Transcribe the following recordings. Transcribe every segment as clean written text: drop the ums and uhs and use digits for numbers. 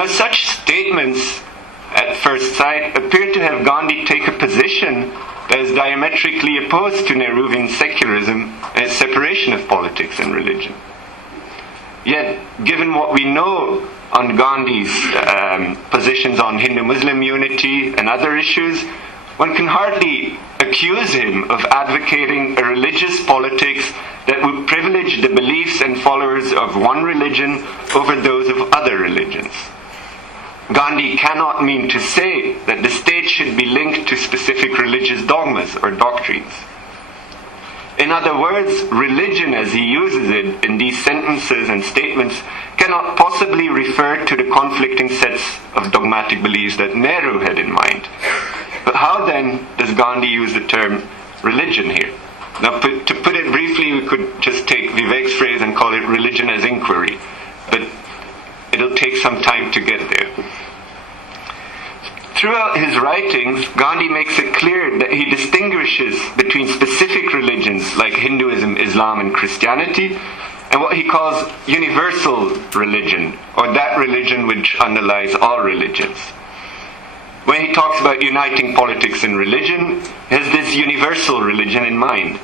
Now, such statements, at first sight, appear to have Gandhi take a position that is diametrically opposed to Nehruvian secularism and its separation of politics and religion. Yet, given what we know on Gandhi's positions on Hindu-Muslim unity and other issues, one can hardly accuse him of advocating a religious politics that would privilege the beliefs and followers of one religion over those of other religions. Gandhi cannot mean to say that the state should be linked to specific religious dogmas or doctrines. In other words, religion as he uses it in these sentences and statements cannot possibly refer to the conflicting sets of dogmatic beliefs that Nehru had in mind. But how then does Gandhi use the term religion here? Now, to put it briefly, we could just take Vivek's phrase and call it religion as inquiry. But it'll take some time to get there. Throughout his writings, Gandhi makes it clear that he distinguishes between specific religions like Hinduism, Islam, and Christianity, and what he calls universal religion, or that religion which underlies all religions. When he talks about uniting politics and religion, he has this universal religion in mind.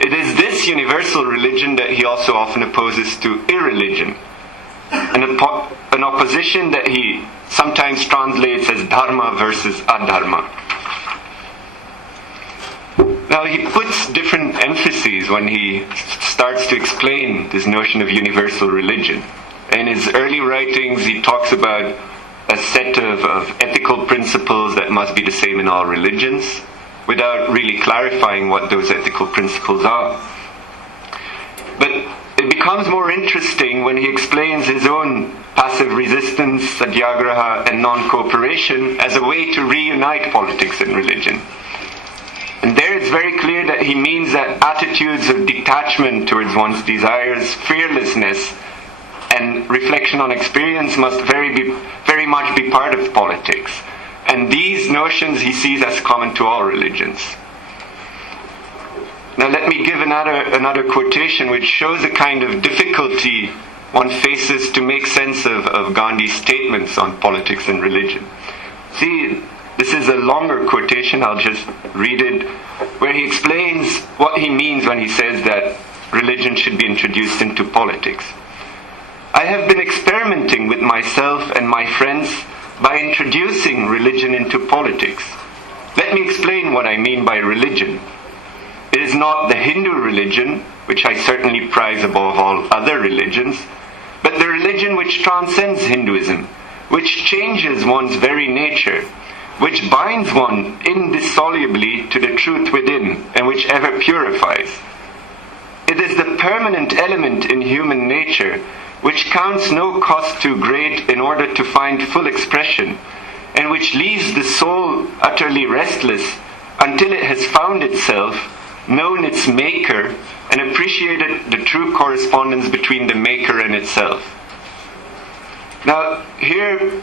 It is this universal religion that he also often opposes to irreligion, an opposition that he sometimes translates as Dharma versus Adharma. Now, he puts different emphases when he starts to explain this notion of universal religion. In his early writings, he talks about a set of ethical principles that must be the same in all religions, without really clarifying what those ethical principles are. But it becomes more interesting when he explains his own passive resistance, satyagraha, and non-cooperation as a way to reunite politics and religion. And there it's very clear that he means that attitudes of detachment towards one's desires, fearlessness, and reflection on experience must very much be part of politics. And these notions he sees as common to all religions. Now let me give another quotation which shows a kind of difficulty one faces to make sense of Gandhi's statements on politics and religion. See, this is a longer quotation, I'll just read it, where he explains what he means when he says that religion should be introduced into politics. I have been experimenting with myself and my friends by introducing religion into politics. Let me explain what I mean by religion. It is not the Hindu religion, which I certainly prize above all other religions, but the religion which transcends Hinduism, which changes one's very nature, which binds one indissolubly to the truth within, and which ever purifies. It is the permanent element in human nature, which counts no cost too great in order to find full expression, and which leaves the soul utterly restless until it has found itself, known its maker, and appreciated the true correspondence between the maker and itself. Now, here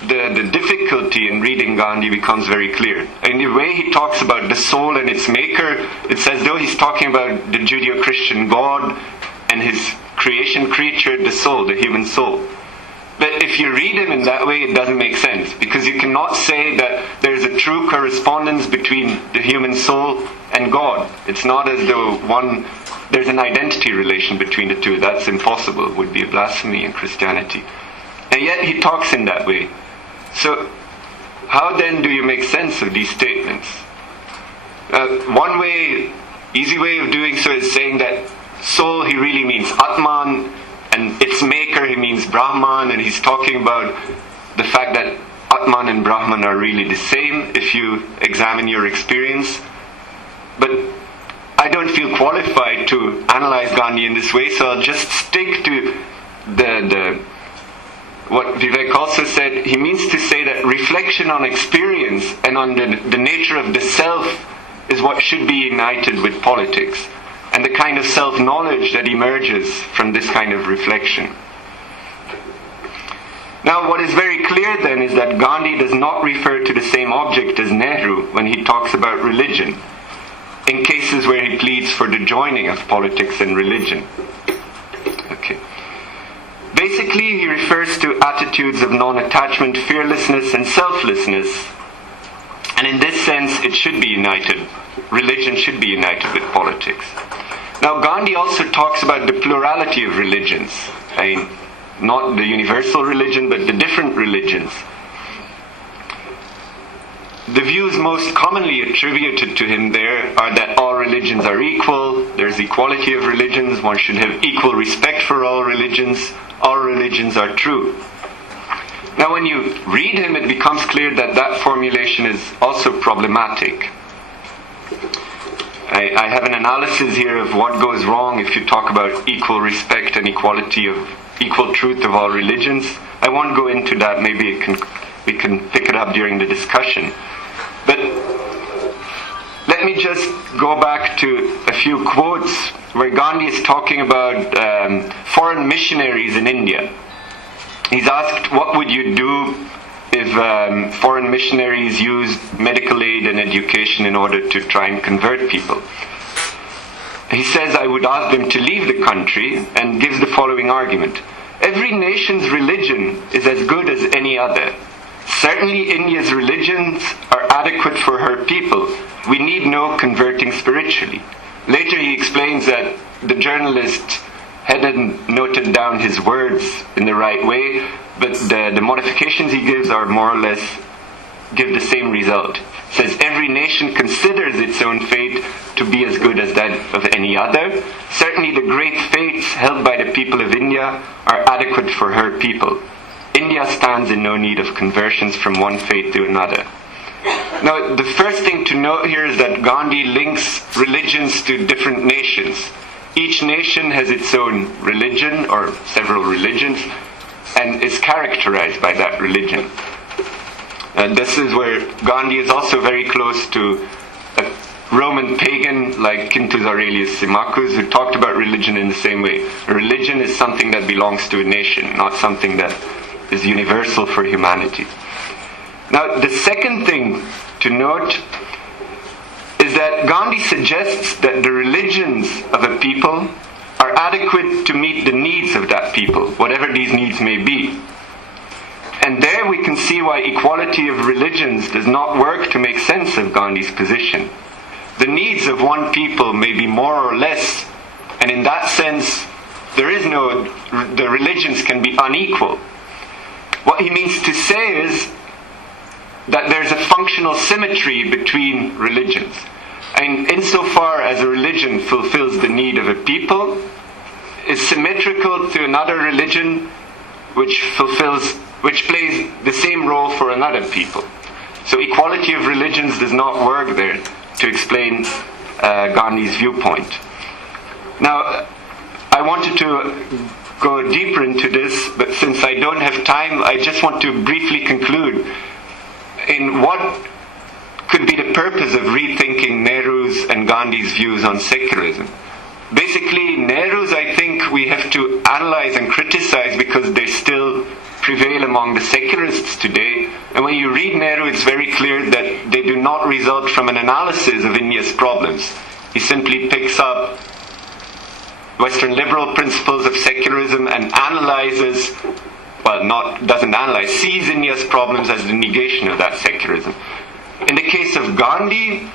the difficulty in reading Gandhi becomes very clear. In the way he talks about the soul and its maker, it's as though he's talking about the Judeo-Christian God and his creation creature, the soul, the human soul. But if you read him in that way, it doesn't make sense, because you cannot say that there's a true correspondence between the human soul and God. It's not as though there's an identity relation between the two. That's impossible. It would be a blasphemy in Christianity. And yet he talks in that way. So how then do you make sense of these statements? One easy way of doing so is saying that soul he really means Atman, and its maker he means Brahman, and he's talking about the fact that Atman and Brahman are really the same if you examine your experience. But I don't feel qualified to analyze Gandhi in this way, so I'll just stick to what Vivek also said. He means to say that reflection on experience and on the nature of the self is what should be united with politics, and the kind of self-knowledge that emerges from this kind of reflection. Now, what is very clear then is that Gandhi does not refer to the same object as Nehru when he talks about religion, in cases where he pleads for the joining of politics and religion. Okay. basically, he refers to attitudes of non-attachment, fearlessness, and selflessness. And in this sense, it should be united. Religion should be united with politics. Now, Gandhi also talks about the plurality of religions. I mean, not the universal religion, but the different religions. The views most commonly attributed to him there are that all religions are equal, there's equality of religions, one should have equal respect for all religions are true. Now when you read him, it becomes clear that that formulation is also problematic. I have an analysis here of what goes wrong if you talk about equal respect and equality of equal truth of all religions. I won't go into that, maybe we can pick it up during the discussion. But let me just go back to a few quotes where Gandhi is talking about foreign missionaries in India. He's asked, what would you do if foreign missionaries used medical aid and education in order to try and convert people? He says, I would ask them to leave the country, and gives the following argument. Every nation's religion is as good as any other. Certainly India's religions are adequate for her people. We need no converting spiritually. Later he explains that the journalist hadn't noted down his words in the right way, but the modifications he gives are more or less give the same result. It says every nation considers its own fate to be as good as that of any other. Certainly the great faiths held by the people of India are adequate for her people. India stands in no need of conversions from one faith to another. Now, the first thing to note here is that Gandhi links religions to different nations. Each nation has its own religion, or several religions, and is characterized by that religion. And this is where Gandhi is also very close to a Roman pagan like Quintus Aurelius Symmachus, who talked about religion in the same way. A religion is something that belongs to a nation, not something that is universal for humanity. Now, the second thing to note is that Gandhi suggests that the religions of a people are adequate to meet the needs of that people, whatever these needs may be. And there we can see why equality of religions does not work to make sense of Gandhi's position. The needs of one people may be more or less, and in that sense, the religions can be unequal. What he means to say is that there's a functional symmetry between religions. And insofar as a religion fulfills the need of a people, is symmetrical to another religion which plays the same role for another people. So equality of religions does not work there to explain Gandhi's viewpoint. Now, I wanted to go deeper into this, but since I don't have time, I just want to briefly conclude in what could be the purpose of rethinking Nehru's and Gandhi's views on secularism. Basically, Nehru's, I think, we have to analyze and criticize because they still prevail among the secularists today. And when you read Nehru, it's very clear that they do not result from an analysis of India's problems. He simply picks up Western liberal principles of secularism and sees India's problems as the negation of that secularism. In the case of Gandhi,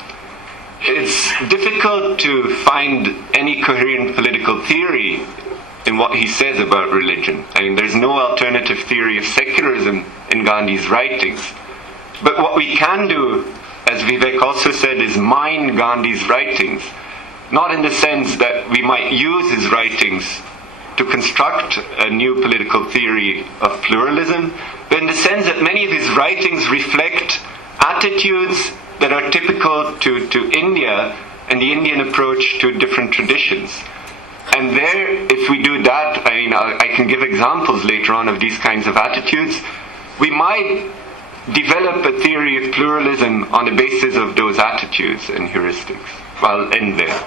it's difficult to find any coherent political theory in what he says about religion. I mean, there's no alternative theory of secularism in Gandhi's writings. But what we can do, as Vivek also said, is mine Gandhi's writings. Not in the sense that we might use his writings to construct a new political theory of pluralism, but in the sense that many of his writings reflect attitudes that are typical to India and the Indian approach to different traditions. And there, if we do that, I can give examples later on of these kinds of attitudes, we might develop a theory of pluralism on the basis of those attitudes and heuristics. I'll end there.